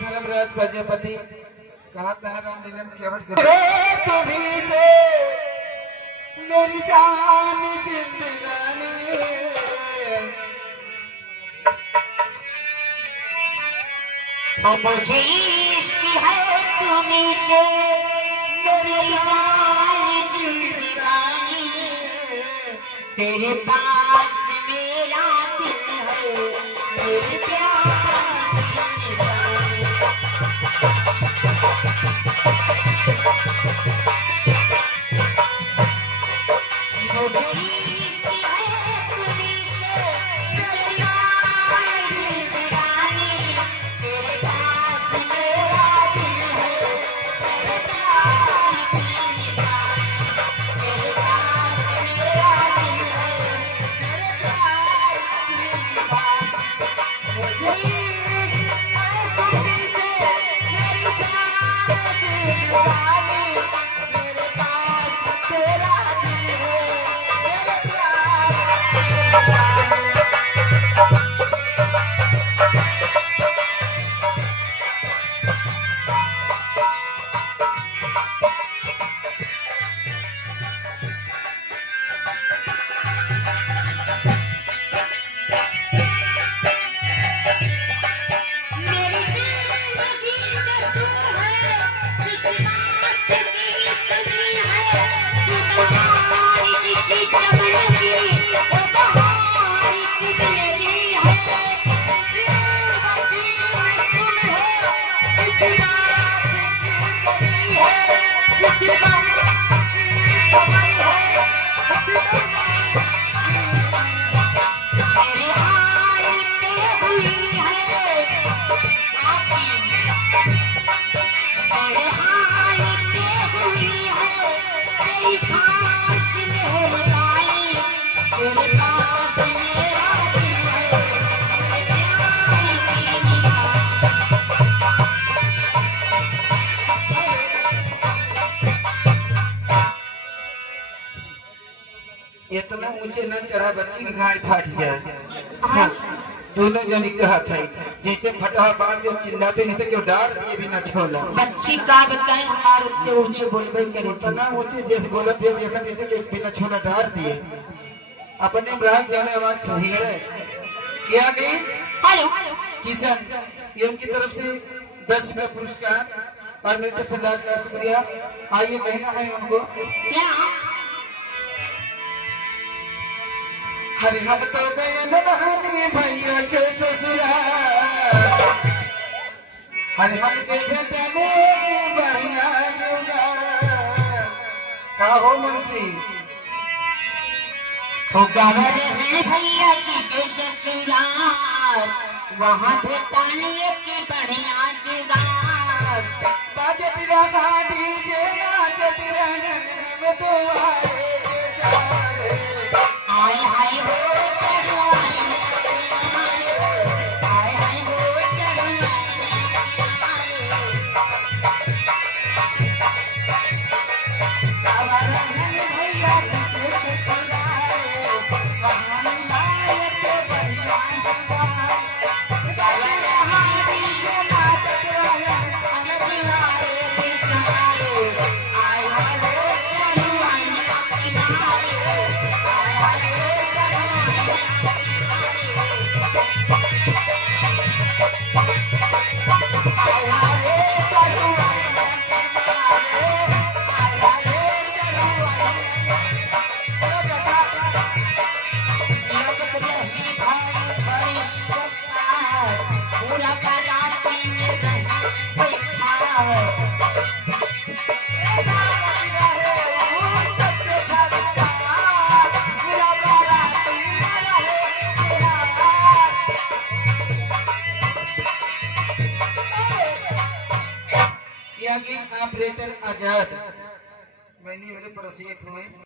धर्मराज प्रजापति कहा था रामलीला तुम्ही से मेरी जान जिंदगानी मुझे इश्क है तुम्ही से मेरी जान जिंदगानी तेरे पास मेरा दिल है मेरी प्यार इतना ऊंचे न चढ़ा बच्ची की गाड़ी फाट जाए। हाँ, दोनों जनी कहा था जैसे फटा बात से चिल्लाते जैसे क्यों डार दिए बिना छोला। बच्ची का बताए हमारे उतने ऊंचे बोलबे करे इतना ऊंचे जैसे बोला थे देखा जैसे कि बिना छोला डार दिए। अपने ग्राहक जाने आवाज सही है क्या गई। हेलो किशन ये उनकी तरफ से 10 रुपया पुरस्कार और मेरी तरफ से लाख लाख शुक्रिया। आइए कहना है उनको क्या हरिहर तो गए नहानी भैया के ससुराल हरिहर के बेटने बढ़िया जुगाड़ का हो मुंशी हो गए भैया जी के ससुराल वहाँ बेटाने के बढ़िया जुगाड़ बाजत रहा डीजे नाचत रंगन में दुआरे के चारे हाय हाय हो शर्माने हाय हाय हो शर्माने भैया जी के ससुराल वहाँ मिलाए के बढ़िया जुगाड़ की ऑपरेटर आजाद मैंने मेरे पड़ोसी हुए